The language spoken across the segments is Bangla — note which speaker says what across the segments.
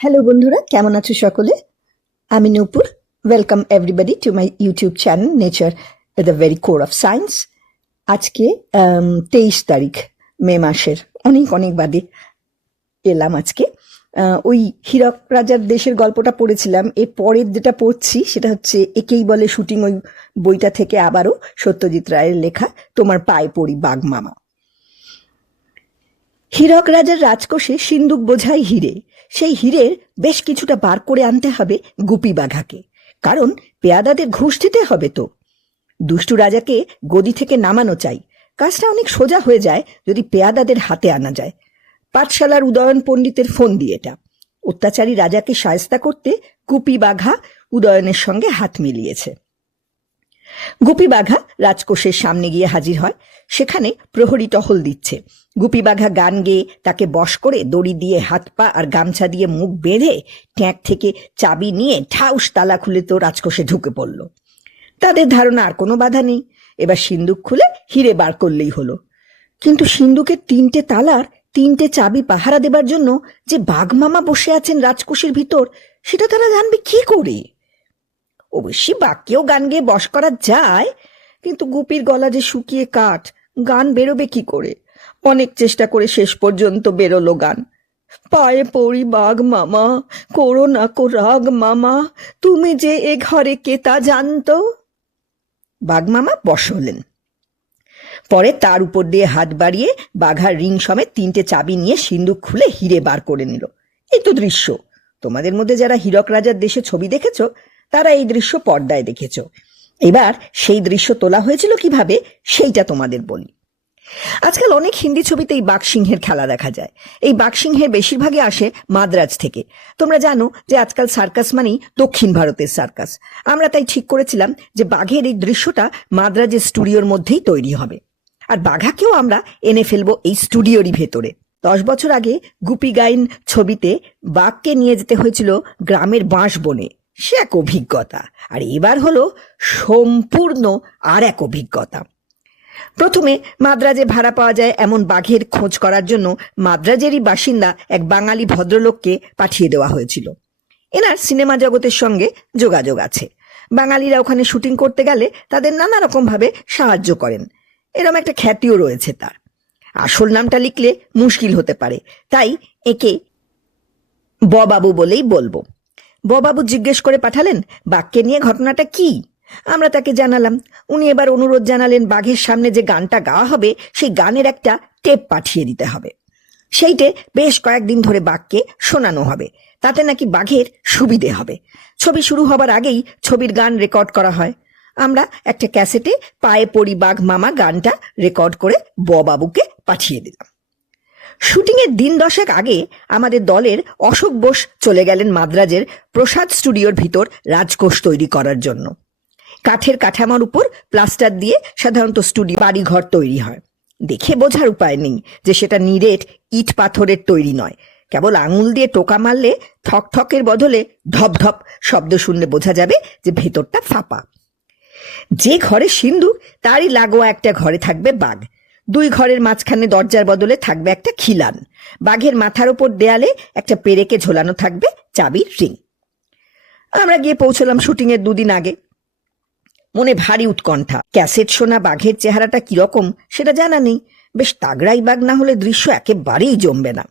Speaker 1: হ্যালো বন্ধুরা, কেমন আছো সকলে? আমি Nupur. Welcome everybody to my YouTube channel nature the very core of science আজকে তেইশ তারিখ, মে মাসের। অনেক অনেক বাদে এলাম আজকে। ওই হীরক রাজার দেশের গল্পটা পড়েছিলাম। এর পরের যেটা পড়ছি, সেটা হচ্ছে, একেই বলে শুটিং ওই বইটা থেকে আবারও সত্যজিৎ রায়ের লেখা, তোমার পায়ে পড়ি বাঘ মামা। হীরক রাজার রাজকোষে সিন্দুক বোঝাই হিরে। সেই হীরের বেশ কিছুটা বার করে আনতে হবে গুপি বাঘাকে, কারণ পেয়াদাদের ঘুষ দিতে হবে তো। দুষ্টু রাজাকে গদি থেকে নামানো চাই, কাজটা অনেক সোজা হয়ে যায় যদি পেয়াদাদের হাতে আনা যায়। পাঠশালার উদয়ন পণ্ডিতের ফোন দিয়ে এটা। অত্যাচারী রাজাকে সায়স্তা করতে গুপি বাঘা উদয়নের সঙ্গে হাত মিলিয়েছে। গুপি বাঘা রাজকোষের সামনে গিয়ে হাজির হয়। সেখানে প্রহরী টহল দিচ্ছে। গুপি বাঘা গান গেয়ে তাকে বশ করে দড়ি দিয়ে হাত পা আর গামছা দিয়ে মুখ বেঁধে ট্যাঁক থেকে চাবি নিয়ে ঠাউস তালা খুলে তো রাজকোষে ঢুকে পড়ল। তাদের ধারণা আর কোনো বাধা নেই। এবার সিন্দুক খুলে হিরে বার করলেই হলো। কিন্তু সিন্দুকের তিনটে তালার, তিনটে চাবি পাহারা দেবার জন্য যে বাঘমামা বসে আছেন রাজকোষের ভিতর, সেটা তারা জানবে কি করে? অবশ্যই বাক্যেও গান গেয়ে বশ করা যায়, কিন্তু গুপির গলা যে শুকিয়ে কাঠ, গান বেরোবে কি করে? অনেক চেষ্টা করে শেষ পর্যন্ত বেরোলো গান। পায়ে পড়ি বাঘ মামা, করো না কো রাগ মামা, তুমি যে এ ঘরে কে তা জানতো? বাঘ মামা বস হলেন। পরে তার উপর দিয়ে হাত বাড়িয়ে বাঘার রিং সমেত তিনটে চাবি নিয়ে সিন্দুক খুলে হিরে বার করে নিল। এই তো দৃশ্য। তোমাদের মধ্যে যারা হীরক রাজার দেশে ছবি দেখেছ তারা এই দৃশ্য পর্দায় দেখেছ। এবার সেই দৃশ্য তোলা হয়েছিল কীভাবে, সেইটা তোমাদের বলি। আজকাল অনেক হিন্দি ছবিতে এই বাঘসিংহের খেলা দেখা যায়। এই বাঘসিংহের বেশিরভাগই আসে মাদ্রাজ থেকে। তোমরা জানো যে আজকাল সার্কাস মানেই দক্ষিণ ভারতের সার্কাস। আমরা তাই ঠিক করেছিলাম যে বাঘের এই দৃশ্যটা মাদ্রাজের স্টুডিওর মধ্যেই তৈরি হবে। আর বাঘাকেও আমরা এনে ফেলব এই স্টুডিওরই ভেতরে। দশ বছর আগে গুপি গাইন ছবিতে বাঘকে নিয়ে যেতে হয়েছিল গ্রামের বাঁশ বনে সে এক অভিজ্ঞতা। আর এবার হলো সম্পূর্ণ আর এক অভিজ্ঞতা। প্রথমে মাদ্রাজে ভাড়া পাওয়া যায় এমন বাঘের খোঁজ করার জন্য মাদ্রাজেরই বাসিন্দা এক বাঙালি ভদ্রলোককে পাঠিয়ে দেওয়া হয়েছিল। এনার সিনেমা জগতের সঙ্গে যোগাযোগ আছে। বাঙালিরা ওখানে শুটিং করতে গেলে তাদের নানা রকম ভাবে সাহায্য করেন। এরম একটা খ্যাতিও রয়েছে তার। আসল নামটা লিখলে মুশকিল হতে পারে। তাই একে ববাবু বলেই বলব। ববাবু জিজ্ঞেস করে পাঠালেন বাঘকে নিয়ে ঘটনাটা কি? আমরা তাকে জানালাম। উনি এবার অনুরোধ জানালেন, বাঘের সামনে যে গানটা গাওয়া হবে, সেই গানের একটা টেপ পাঠিয়ে দিতে হবে। সেইটে বেশ কয়েকদিন ধরে বাঘকে শোনানো হবে। তাতে নাকি বাঘের সুবিধে হবে। ছবি শুরু হবার আগেই ছবির গান রেকর্ড করা হয়। আমরা একটা ক্যাসেটে পায়ে পড়ি বাঘ মামা গানটা রেকর্ড করে ববাবুকে পাঠিয়ে দিলাম। শুটিংয়ের দিন দশেক আগে আমাদের দলের অশোক বোস চলে গেলেন মাদ্রাজের প্রসাদ স্টুডিওর ভিতর রাজকোষ তৈরি করার জন্য। কাঠের কাঠামোর উপর প্লাস্টার দিয়ে সাধারণত স্টুডিও বাড়িঘর তৈরি হয়। দেখে বোঝার উপায় নেই যে সেটা নিরেট ইট পাথরের তৈরি নয়। কেবল আঙুল দিয়ে টোকা মারলে ঠক ঠকের বদলে ঢপ ঢপ শব্দ শুনলে বোঝা যাবে যে ভেতরটা ফাঁপা। যে ঘরে সিন্ধু তারই লাগোয়া একটা ঘরে থাকবে বাঘ। দুই ঘরের মাঝখানে দরজার বদলে থাকবে একটা খিলান। বাঘের মাথার ওপর দেয়ালে একটা পেরেকে ঝোলানো থাকবে চাবির রিং। আমরা গিয়ে পৌঁছলাম শুটিং এর দুদিন আগে। মনে ভারী উৎকণ্ঠা। ক্যাসেট শোনা বাঘের চেহারাটা কীরকম সেটা জানা নেই। বেশ তাগড়াই বাঘ না হলে দৃশ্য একেবারেই জমবে না।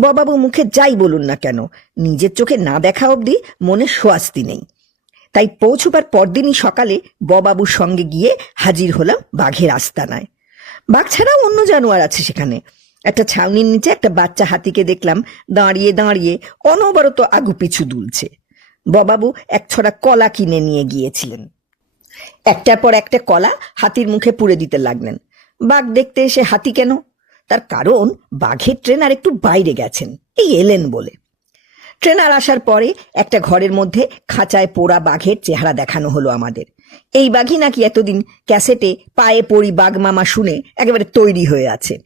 Speaker 1: ববাবু মুখে যাই বলুন না কেন, নিজের চোখে না দেখা অবধি মনে সোয়াস্তি নেই। তাই পৌঁছবার পরদিনই সকালে ববাবুর সঙ্গে গিয়ে হাজির হলাম বাঘের আস্তানায়। বাঘ ছাড়াও অন্য জানোয়ার আছে সেখানে। একটা ছাউনির নিচে একটা বাচ্চা হাতিকে দেখলাম দাঁড়িয়ে দাঁড়িয়ে অনবরত আগু পিছু দুলছে। ববাবু এক ছড়া কলা কিনে নিয়ে গিয়েছিলেন। একটার পর একটা কলা হাতির মুখে পুড়ে দিতে লাগলেন। বাঘ দেখতে এসে হাতি কেন? তার কারণ বাঘের ট্রেন আর একটু বাইরে গেছেন। এই এলেন বলে। ট্রেনার আসার পরে একটা ঘরের মধ্যে খাঁচায় পোড়া বাঘের চেহারা দেখানো হলো আমাদের। এই বাঘই নাকি এতদিন ক্যাসেটে পায়ে পড়ি বাঘ মামা শুনে একেবারে তৈরি হয়ে আছে।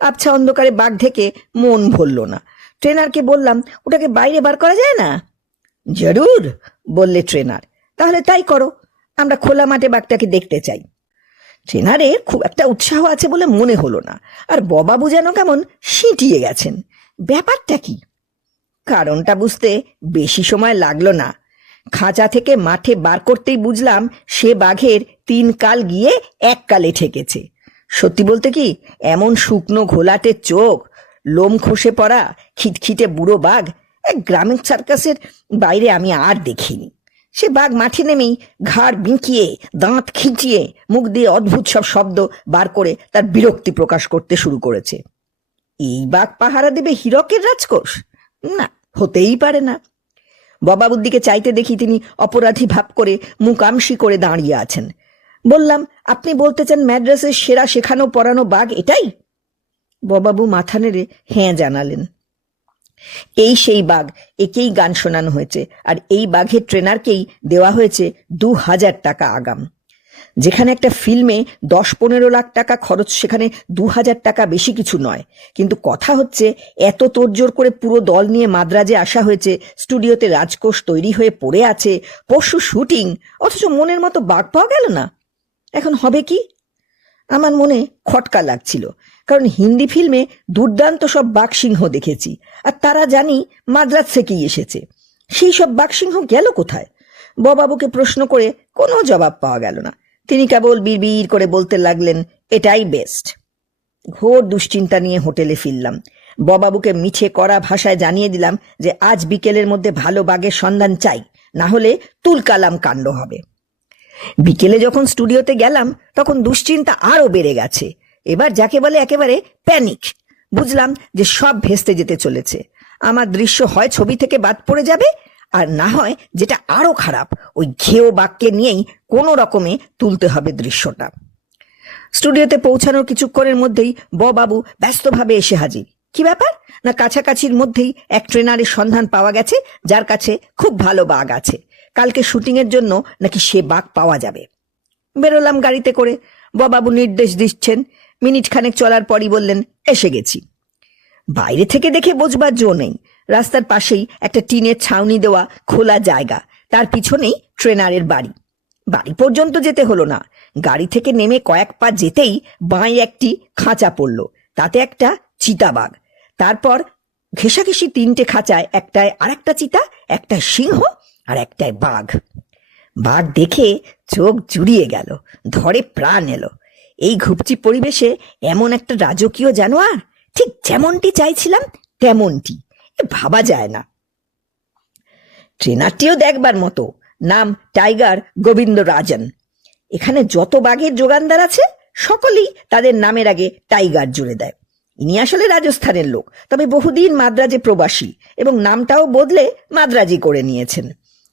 Speaker 1: আবছা অন্ধকারে বাঘ থেকে মন ভরল না। ট্রেনারকে বললাম, ওটাকে বাইরে বার করা যায় না? জরুর, বললে ট্রেনার। তাহলে তাই করো, আমরা খোলা মাঠে বাঘটাকে দেখতে চাই। ট্রেনারের খুব একটা উৎসাহ আছে বলে মনে হলো না। আর ববাবু যেন কেমন সিঁটিয়ে গেছেন। ব্যাপারটা কি? কারণটা বুঝতে বেশি সময় লাগল না। খাঁচা থেকে মাঠে বার করতেই বুঝলাম সে বাঘের তিন কাল গিয়ে এক কালে ঠেকেছে। সত্যি বলতে কি, এমন শুকনো ঘোলাটে চোখ, লোম খসে পড়া, খিটখিটে বুড়ো বাঘ, এক গ্রামের সার্কাসের বাইরে আমি আর দেখিনি। সে বাঘ মাঠে নেমেই ঘাড় বিঁকিয়ে, দাঁত খিঁচিয়ে, মুখ দিয়ে অদ্ভুত সব শব্দ বার করে তার বিরক্তি প্রকাশ করতে শুরু করেছে। এই বাঘ পাহারা দেবে হীরকের রাজকোষ? না, হতেই পারে না। ববাবুর দিকে চাইতে দেখি তিনি অপরাধী ভাব করে মুকামশি করে দাঁড়িয়ে আছেন। বললাম, আপনি বলতে চান ম্যাড্রাসের সেরা শেখানো পড়ানো বাঘ এটাই? ববাবু মাথা নেড়ে হ্যাঁ জানালেন। এই সেই বাঘ, একেই গান শোনানো হয়েছে, আর এই বাঘের ট্রেনারকেই দেওয়া হয়েছে দু হাজার টাকা আগাম। যেখানে একটা ফিল্মে দশ পনেরো লাখ টাকা খরচ, সেখানে দু হাজার টাকা বেশি কিছু নয়। কিন্তু কথা হচ্ছে, এত তোড়জোড় করে পুরো দল নিয়ে মাদ্রাজে আসা হয়েছে, স্টুডিওতে রাজকোষ তৈরি হয়ে পড়ে আছে, পরশু শুটিং, অথচ মনের মতো বাঘ পাওয়া গেল না। এখন হবে কি? আমার মনে খটকা লাগছিল, কারণ হিন্দি ফিল্মে দুর্দান্ত সব বাঘসিংহ দেখেছি, আর তারা জানি মাদ্রাজ থেকেই এসেছে। সেই সব বাঘসিংহ গেল কোথায়? ববাবুকে প্রশ্ন করে কোনো জবাব পাওয়া গেল না। তিনি কেবল বিড়বিড় করে বলতে লাগলেন, এটাই বেস্ট ঘোর দুশ্চিন্তা নিয়ে হোটেলে ফিরলাম। ববাবুকে মিছে করা ভাষায় জানিয়ে দিলাম যে, আজ বিকেলের মধ্যে ভালো বাঘের সন্ধান চাই, না হলে তুলকালাম কাণ্ড হবে। বিকেলে যখন স্টুডিওতে গেলাম, তখন দুশ্চিন্তা আরও বেড়ে গেছে। এবার যাকে বলে একেবারে প্যানিক বুঝলাম যে সব ভেস্তে যেতে চলেছে। আমার দৃশ্য হয় ছবি থেকে বাদ পড়ে যাবে আর না হয় যেটা আরও খারাপ, ওই ঘেও বাক্যে নিয়েই কোনো রকমে তুলতে হবে দৃশ্যটা। স্টুডিওতে পৌঁছানোর কিছুক্ষণের মধ্যেই বাবু ব্যস্তভাবে এসে হাজির। কি ব্যাপার? না কাছাকাছির মধ্যেই এক ট্রেনারের সন্ধান পাওয়া গেছে, যার কাছে খুব ভালো বাঘ আছে। কালকে শুটিং এর জন্য নাকি সে বাঘ পাওয়া যাবে। বেরোলাম গাড়িতে করে। ববাবু নির্দেশ দিচ্ছেন মিনিট খানেক চলার পরই বললেন, এসে গেছি। বাইরে থেকে দেখে বোঝবার জো নেই। রাস্তার পাশেই একটা টিনের ছাউনি দেওয়া খোলা জায়গা। তার পিছনেই ট্রেনারের বাড়ি। বাড়ি পর্যন্ত যেতে হলো না। গাড়ি থেকে নেমে কয়েক পা যেতেই বাঁয়ে একটি খাঁচা পড়ল। তাতে একটা চিতাবাঘ তারপর ঘেঁষাঘেঁষি তিনটে খাঁচায় একটায় আরেকটা চিতা একটা সিংহ আর একটায় বাঘ। বাঘ দেখে চোখ জুড়িয়ে গেল, ধরে প্রাণ এলো। এই ঘুপচি পরিবেশে এমন একটা রাজকীয় জানোয়ার? ঠিক যেমনটি চাইছিলাম, তেমনটি। ভাবা যায় না। ট্রেনারটিও দেখবার মতো, নাম টাইগার গোবিন্দ রাজন এখানে যত বাঘের যোগানদার আছে, সকলেই তাদের নামের আগে টাইগার জুড়ে দেয়। ইনি আসলে রাজস্থানের লোক, তবে বহুদিন মাদ্রাজে প্রবাসী এবং নামটাও বদলে মাদ্রাজি করে নিয়েছেন।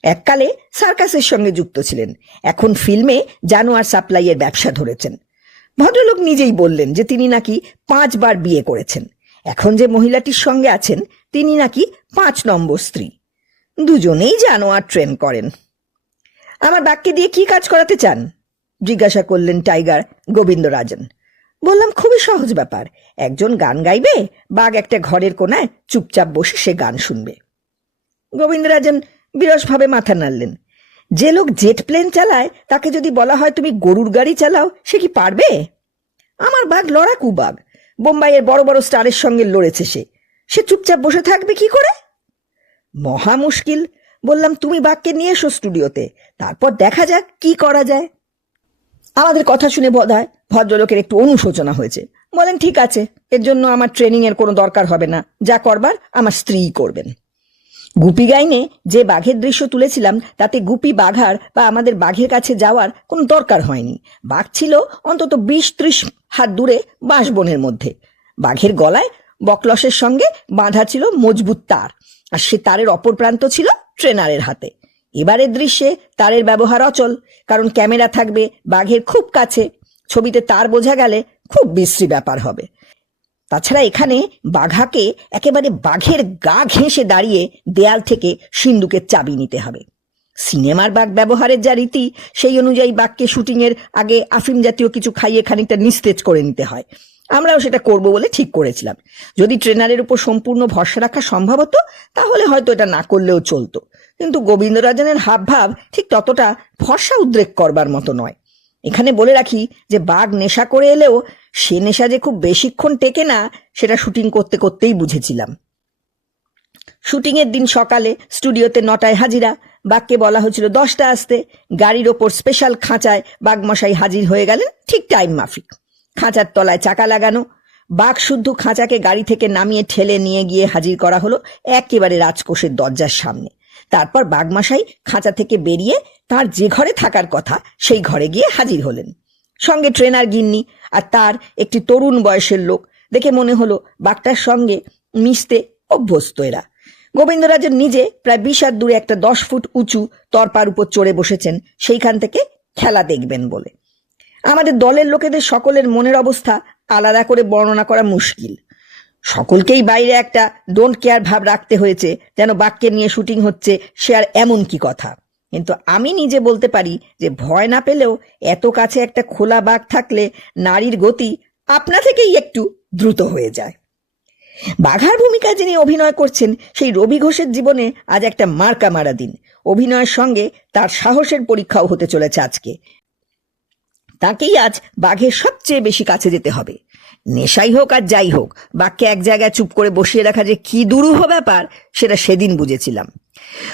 Speaker 1: এককালে সার্কাসের সঙ্গে যুক্ত ছিলেন, এখন ফিল্মে জানোয়ার সাপ্লাইয়ের ব্যবসা ধরেছেন। ভদ্রলোক নিজেই বললেন যে তিনি নাকি পাঁচবার বিয়ে করেছেন। এখন যে মহিলাটির সঙ্গে আছেন তিনি নাকি পাঁচ নম্বর স্ত্রী। দুজনেই জানোয়ার ট্রেন করেন। আমার বাক্যে দিয়ে কি কাজ করাতে চান? জিজ্ঞাসা করলেন টাইগার গোবিন্দ রাজন বললাম, খুবই সহজ ব্যাপার। একজন গান গাইবে, বাঘ একটা ঘরের কোনায় চুপচাপ বসে সে গান শুনবে। গোবিন্দরাজন বিরসভাবে মাথা নাড়লেন। যে লোক জেট প্লেন চালায়, তাকে যদি বলা হয় তুমি গরুর গাড়ি চালাও, সে কি পারবে? আমার বাঘ লড়াকু বাঘ। বোম্বাইয়ের বড় বড় স্টারের সঙ্গে লড়েছে সে। সে চুপচাপ বসে থাকবে কি করে? মহা মুশকিল। বললাম, তুমি বাঘকে নিয়ে এসো স্টুডিওতে, তারপর দেখা যাক কি করা যায়। আমাদের কথা শুনে বোধ হয় ভদ্রলোকের একটু অনুশোচনা হয়েছে। বলেন, ঠিক আছে, এর জন্য আমার ট্রেনিং এর কোনো দরকার হবে না, যা করবার আমার স্ত্রীই করবেন। গুপি গাইনে যে বাঘের দৃশ্য তুলেছিলাম, তাতে গুপি বাঘার বা আমাদের বাঘের কাছে যাওয়ার কোনো দরকার হয়নি। বাঘ ছিল অন্তত বিশ ত্রিশ হাত দূরে বাঁশবনের মধ্যে। বাঘের গলায় বকলসের সঙ্গে বাঁধা ছিল মজবুত তার, আর সে তারের অপর প্রান্ত ছিল ট্রেনারের হাতে। এবারের দৃশ্যে তারের ব্যবহার অচল, কারণ ক্যামেরা থাকবে বাঘের খুব কাছে। ছবিতে তার বোঝা গেলে খুব বিশ্রী ব্যাপার হবে। তাছাড়া এখানে বাঘাকে একেবারে বাঘের গা ঘেঁষে দাঁড়িয়ে দেয়াল থেকে সিন্দুকের চাবি নিতে হবে। সিনেমার বাঘ ব্যবহারের যা রীতি, সেই অনুযায়ী বাঘকে শুটিংয়ের আগে আফিম জাতীয় কিছু খাইয়ে খানিকটা নিস্তেজ করে নিতে হয়। আমরাও সেটা করব বলে ঠিক করেছিলাম। যদি ট্রেনারের উপর সম্পূর্ণ ভরসা রাখা সম্ভব হতো, তাহলে হয়তো এটা না করলেও চলতো। কিন্তু গোবিন্দরাজনের হাব ভাব ঠিক ততটা ভরসা উদ্রেক করবার মতো নয়। এখানে বলে রাখি যে, বাঘ নেশা করে এলেও সে নেশা যে খুব বেশিক্ষণ টেকে না, সেটা শুটিং করতে করতেই বুঝেছিলাম। শুটিংয়ের দিন সকালে স্টুডিওতে নটায় হাজিরা, বাঘকে বলা হয়েছিল দশটা আসতে, গাড়ির ওপর স্পেশাল খাঁচায় বাঘমশাই হাজির হয়ে গেলেন ঠিক টাইম মাফিক। খাঁচার তলায় চাকা লাগানো। বাঘ শুদ্ধ খাঁচাকে গাড়ি থেকে নামিয়ে ঠেলে নিয়ে গিয়ে হাজির করা হলো একেবারে রাজকোষের দরজার সামনে। তারপর বাঘমশাই খাঁচা থেকে বেরিয়ে তার যে ঘরে থাকার কথা সেই ঘরে গিয়ে হাজির হলেন। সঙ্গে ট্রেনার গিন্নি আর তার একটি তরুণ বয়সের লোক দেখে মনে হলো বাঘটার সঙ্গে মিশতে অভ্যস্ত এরা। গোবিন্দরাজের নিজে প্রায় বিশ দূরে একটা দশ ফুট উঁচু তরপার উপর চড়ে বসেছেন, সেইখান থেকে খেলা দেখবেন বলে। আমাদের দলের লোকেদের সকলের মনের অবস্থা আলাদা করে বর্ণনা করা মুশকিল। সকলকেই বাইরে একটা ডোন্ট কেয়ার ভাব রাখতে হয়েছে, যেন বাক্যে নিয়ে শুটিং হচ্ছে, সে আর এমন কি কথা? কিন্তু আমি নিজে বলতে পারি যে ভয় না পেলেও এত কাছে একটা খোলা বাঘ থাকলে নারীর গতি আপনা থেকেই একটু দ্রুত হয়ে যায়। বাঘার ভূমিকায় যিনি অভিনয় করছেন, সেই রবি ঘোষের জীবনে আজ একটা মার্কা মারা দিন। অভিনয়ের সঙ্গে তার সাহসের পরীক্ষাও হতে চলেছে আজকে। তাকেই আজ বাঘের সবচেয়ে বেশি কাছে যেতে হবে। নেশাই হোক আর যাই হোক, বাঘকে এক জায়গায় চুপ করে বসিয়ে রাখা যে কি দুরূহ ব্যাপার, সেটা সেদিন বুঝেছিলাম।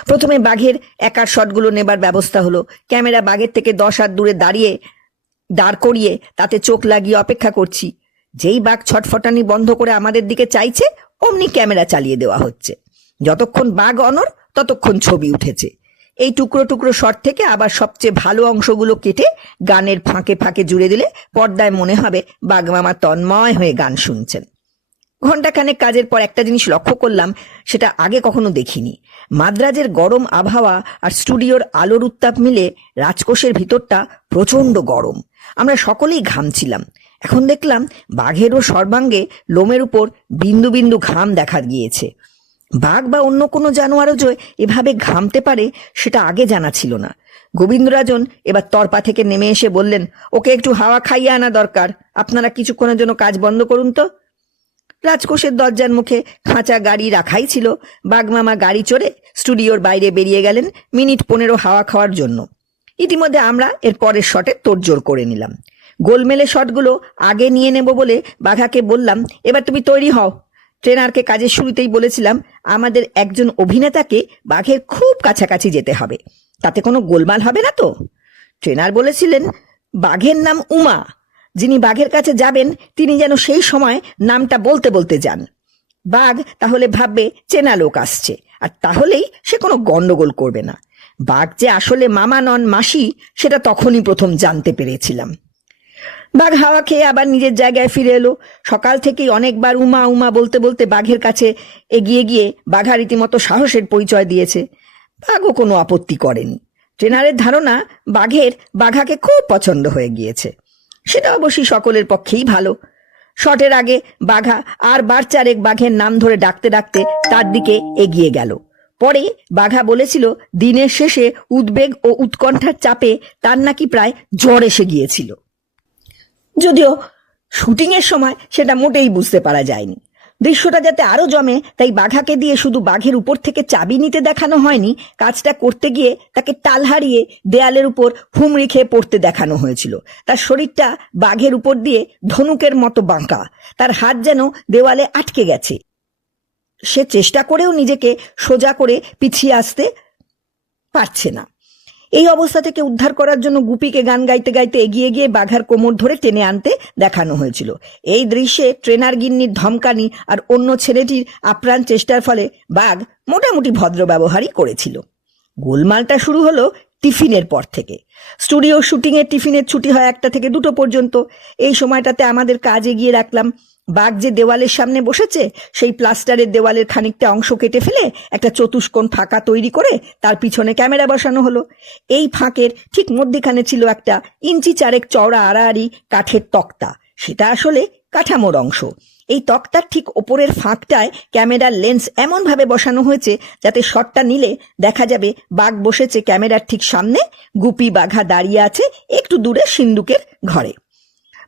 Speaker 1: প্রথমে বাঘের একার শটগুলো নেবার ব্যবস্থা হলো। ক্যামেরা বাঘের থেকে দশ হাত দূরে দাঁড়িয়ে, দাঁড় করিয়ে তাতে চোখ লাগিয়ে অপেক্ষা করছি। যেই বাঘ ছটফটানি বন্ধ করে আমাদের দিকে চাইছে, অমনি ক্যামেরা চালিয়ে দেওয়া হচ্ছে। যতক্ষণ বাঘ অনর ততক্ষণ ছবি উঠেছে। এই টুকরো টুকরো শট থেকে আবার সবচেয়ে ভালো অংশগুলো কেটে গানের ফাঁকে ফাঁকে জুড়ে দিলে পর্দায় মনে হবে বাঘমামা তন্ময় হয়ে গান শুনছেন। ঘন্টাখানেক কাজের পর একটা জিনিস লক্ষ্য করলাম, সেটা আগে কখনো দেখিনি। মাদ্রাজের গরম আবহাওয়া আর স্টুডিওর আলোর উত্তাপ মিলে রাজকোষের ভিতরটা প্রচণ্ড গরম। আমরা সকলেই ঘামছিলাম এখন দেখলাম বাঘেরও সর্বাঙ্গে লোমের উপর বিন্দু বিন্দু ঘাম দেখা গিয়েছে। বাঘ বা অন্য কোনো জানোয়ারও যে এভাবে ঘামতে পারে, সেটা আগে জানা ছিল না। গোবিন্দরাজন এবার তরপা থেকে নেমে এসে বললেন, ওকে একটু হাওয়া খাইয়ে আনা দরকার। আপনারা কিছুক্ষণের জন্য কাজ বন্ধ করুন তো। রাজকোষের দরজার মুখে খাঁচা গাড়ি রাখাই ছিল। বাগমামা গাড়ি চড়ে স্টুডিওর বাইরে বেরিয়ে গেলেন মিনিট পনেরো হাওয়া খাওয়ার জন্য। ইতিমধ্যে আমরা এর পরের শটে তোড়জোড় করে নিলাম। গোলমেলে শটগুলো আগে নিয়ে নেব বলে বাঘাকে বললাম, এবার তুমি তৈরি হও। ট্রেনারকে কাজের শুরুতেই বলেছিলাম, আমাদের একজন অভিনেতাকে বাঘের খুব কাছাকাছি যেতে হবে। তাতে কোনো গোলমাল হবে না তো? ট্রেনার বলেছিলেন, বাঘের নাম উমা। যিনি বাঘের কাছে যাবেন, তিনি যেন সেই সময় নামটা বলতে বলতে যান। বাঘ তাহলে ভাববে চেনা লোক আসছে, আর তাহলেই সে কোনো গন্ডগোল করবে না। বাঘ যে আসলে মামা নন মাসি, সেটা তখনই প্রথম জানতে পেরেছিলাম। বাঘ হাওয়া খেয়ে আবার নিজের জায়গায় ফিরে এলো। সকাল থেকেই অনেকবার উমা উমা বলতে বলতে বাঘের কাছে এগিয়ে গিয়ে বাঘা রীতিমতো সাহসের পরিচয় দিয়েছে। বাঘও কোনো আপত্তি করেনি। ট্রেনারের ধারণা, বাঘের বাঘাকে খুব পছন্দ হয়ে গিয়েছে। সেটা অবশ্যই সকলের পক্ষেই ভালো। শটের আগে বাঘা আর বার চারেক বাঘের নাম ধরে ডাকতে ডাকতে তার দিকে এগিয়ে গেল। পরে বাঘা বলেছিল, দিনের শেষে উদ্বেগ ও উৎকণ্ঠার চাপে তার নাকি প্রায় জ্বর এসে গিয়েছিল। যদিও শুটিং এর সময় সেটা মোটেই বুঝতে পারা যায়নি। দৃশ্যটা যাতে আরও জমে, তাই বাঘাকে দিয়ে শুধু বাঘের উপর থেকে চাবি নিতে দেখানো হয়নি, কাজটা করতে গিয়ে তাকে টাল হারিয়ে দেয়ালের উপর হুমড়ি খেয়ে পড়তে দেখানো হয়েছিল। তার শরীরটা বাঘের উপর দিয়ে ধনুকের মতো বাঁকা, তার হাত যেন দেওয়ালে আটকে গেছে। সে চেষ্টা করেও নিজেকে সোজা করে পিছিয়ে আসতে পারছে না। এই অবস্থা থেকে উদ্ধার করার জন্য গুপিকে গান গাইতে গাইতে এগিয়ে গিয়ে বাঘার কোমর ধরে টেনে আনতে দেখানো হয়েছিল। এই দৃশ্যে ট্রেনার গিন্নির ধমকানি আর অন্য ছেলেটির আপ্রাণ চেষ্টার ফলে বাঘ মোটামুটি ভদ্র ব্যবহারই করেছিল। গোলমালটা শুরু হলো টিফিনের পর থেকে। স্টুডিও শুটিংয়ের টিফিনের ছুটি হয় একটা থেকে দুটো পর্যন্ত। এই সময়টাতে আমাদের কাজ এগিয়ে রাখলাম। বাঘ যে দেওয়ালের সামনে বসেছে, সেই প্লাস্টারের দেওয়ালের খানিকটা অংশ কেটে ফেলে একটা চতুষ্কোণ ফাঁকা তৈরি করে তার পিছনে ক্যামেরা বসানো হলো। এই ফাঁকের ঠিক মধ্যেখানে ছিল একটা ইঞ্চি চারেক চওড়া আড়াআড়ি কাঠের তক্তা। সেটা আসলে কাঠামোর অংশ। এই তক্তার ঠিক ওপরের ফাঁকটায় ক্যামেরার লেন্স এমনভাবে বসানো হয়েছে যাতে শটটা নিলে দেখা যাবে বাঘ বসেছে ক্যামেরার ঠিক সামনে, গুপি বাঘা দাঁড়িয়ে আছে একটু দূরে সিন্দুকের ঘরে।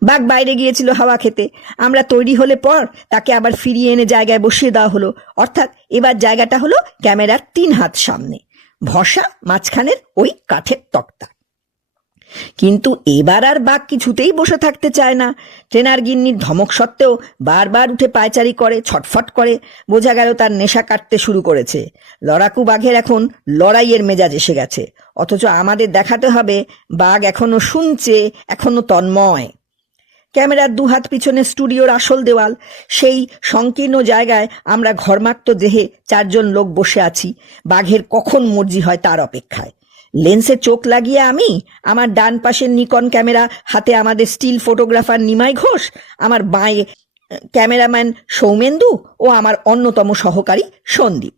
Speaker 1: বাঘ বাইরে গিয়েছিল হাওয়া খেতে। আমরা তৈরি হলে পর তাকে আবার ফিরিয়ে এনে জায়গায় বসিয়ে দেওয়া হলো। অর্থাৎ এবার জায়গাটা হলো ক্যামেরার তিন হাত সামনে। ভরসা মাঝখানের ওই কাঠের তক্তা কিন্তু এবার আর বাঘ কিছুতেই বসে থাকতে চায় না। ট্রেনার গিন্নির ধমক সত্ত্বেও বারবার উঠে পায়চারি করে, ছটফট করে। বোঝা গেল তার নেশা কাটতে শুরু করেছে। লড়াকু বাঘের এখন লড়াইয়ের মেজাজ এসে গেছে। অথচ আমাদের দেখাতে হবে, বাঘ এখনও শুনছে, এখনও তন্ময়। ক্যামেরার দুহাত পিছনে স্টুডিওর আসল দেওয়াল। সেই সংকীর্ণ জায়গায় আমরা ঘর্মাক্ত দেহে চারজন লোক বসে আছি। বাঘের কখন মর্জি হয় তার অপেক্ষায়। লেন্সে চোখ লাগিয়ে আমি, আমার ডান পাশের নিকন ক্যামেরা, হাতে আমাদের স্টিল ফটোগ্রাফার নিমাই ঘোষ, আমার বাঁয়ে ক্যামেরাম্যান সৌমেন্দু ও আমার অন্যতম সহকারী সন্দীপ।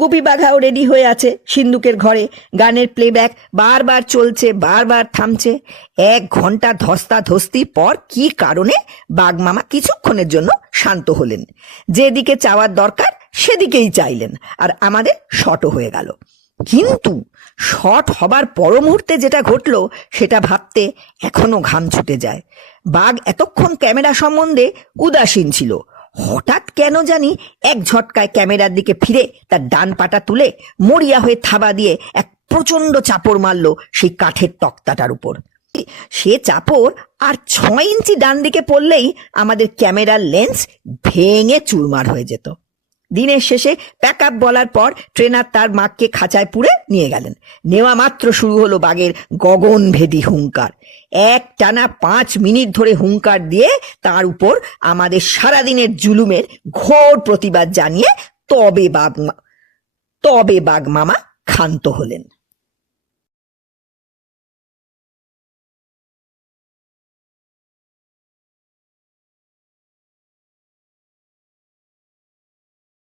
Speaker 1: গুপি বাঘাও রেডি হয়ে আছে সিন্দুকের ঘরে। গানের প্লেব্যাক বারবার চলছে, বারবার থামছে। এক ঘণ্টা ধস্তা ধস্তির পর কি কারণে বাঘমামা কিছুক্ষণের জন্য শান্ত হলেন? যেদিকে চাওয়ার দরকার, সেদিকেই চাইলেন। আর আমাদের শটও হয়ে গেল। কিন্তু শট হবার পর মুহূর্তে যেটা ঘটলো, সেটা ভাবতে এখনও ঘাম ছুটে যায়। বাঘ এতক্ষণ ক্যামেরা সম্বন্ধে উদাসীন ছিল। হঠাৎ কেন জানি এক ঝটকায় ক্যামেরার দিকে ফিরে তার ডান পাটা তুলে মরিয়া হয়ে থাবা দিয়ে এক প্রচণ্ড চাপড় মারলো সেই কাঠের তক্তাটার উপর। সে চাপড় আর ছয় ইঞ্চি ডান দিকে পড়লেই আমাদের ক্যামেরার লেন্স ভেঙে চুরমার হয়ে যেত। দিনের শেষে প্যাক আপ বলার পর ট্রেনার তার মাককে খাঁচায় পুড়ে নিয়ে গেলেন। নেওয়া মাত্র শুরু হলো বাঘের গগনভেদী হুঙ্কার। এক টানা পাঁচ মিনিট ধরে হুঙ্কার দিয়ে তার উপর আমাদের সারাদিনের জুলুমের ঘোর প্রতিবাদ জানিয়ে তবে বাঘ তবে বাঘ মামা ক্ষান্ত হলেন।